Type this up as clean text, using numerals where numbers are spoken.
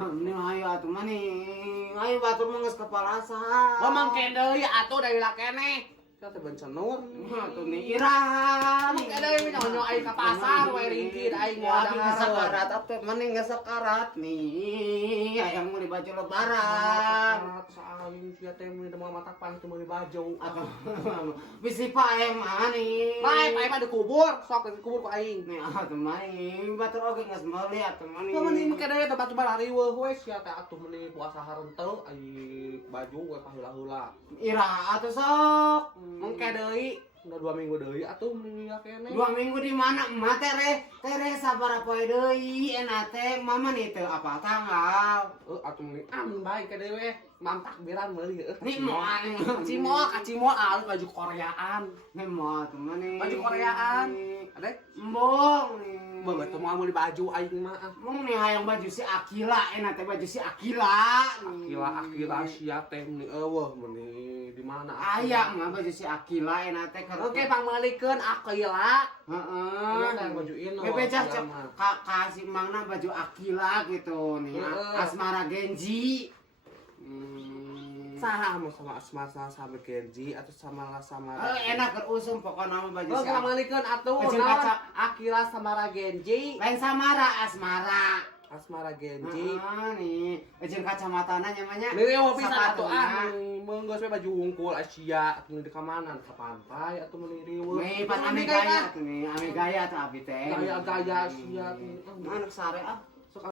Ini ayo atuh mani. Ayo batur mah geus kepala asa. Oh mangke deui atuh dari lakene. Kita teh bencenur. Atuh nih irah. Mangke deui nyonyo aing ka pasar we ringkid aing Waduh wadah sakarat atuh mani geus sakarat nih. Hayang meuli baju lebaran. Saing sia teh meuli mau matapan teu meuli baju. Atuh bisi pae mani. Pae mah dikubur, sok dikubur ku aing. Nih atuh mani batur oge geus meuli atuh mani. Lah mending mangke deui tempat coba lariweuh we sia teh atuh mending puasa harenteu ai baju we paheula-heula. Irah atuh sok. Mangke deui udah 2 minggu deui atuh mending kene. 2 minggu di mana emak tere sabaraha poe deui ena teh mama nih teu apa tanggal. Atuh mending amin bae ke dewe mam takbiran meuli Nih moal. Cimol alus baju Koreaan. Nih moal tuh mani. Baju Koreaan. Adek Embong nih. Boga teu mau meuli baju aing mah. Mung nih hayang baju si Akila ena teh baju si Akila. Akila sia teh meuli eueuh meuli di mana Aya mah baju si Akila ena teh keur. Oke pangmalikeun Akila. Heeh. Kan baju ino. Bebecah kasih mangna baju Akila gitu nih. Asmara Genji. Saha sama sama Genji atau sama Enak kerusum pokoknya mah baju oh si pangmalikeun atuh Baju kaca. Akila Samara Genji. lain Samara Asmara Genji. Nih jeung kacamatana nyamanya. Nih mau pisan atuh meunggeus we baju hungkul Asia atuh di kamanan ka pantai atuh meuni riweuh. Nih pan ame gaya tuh nih, ame gaya tuh abi teh. Gaya Asia Anak sare ah.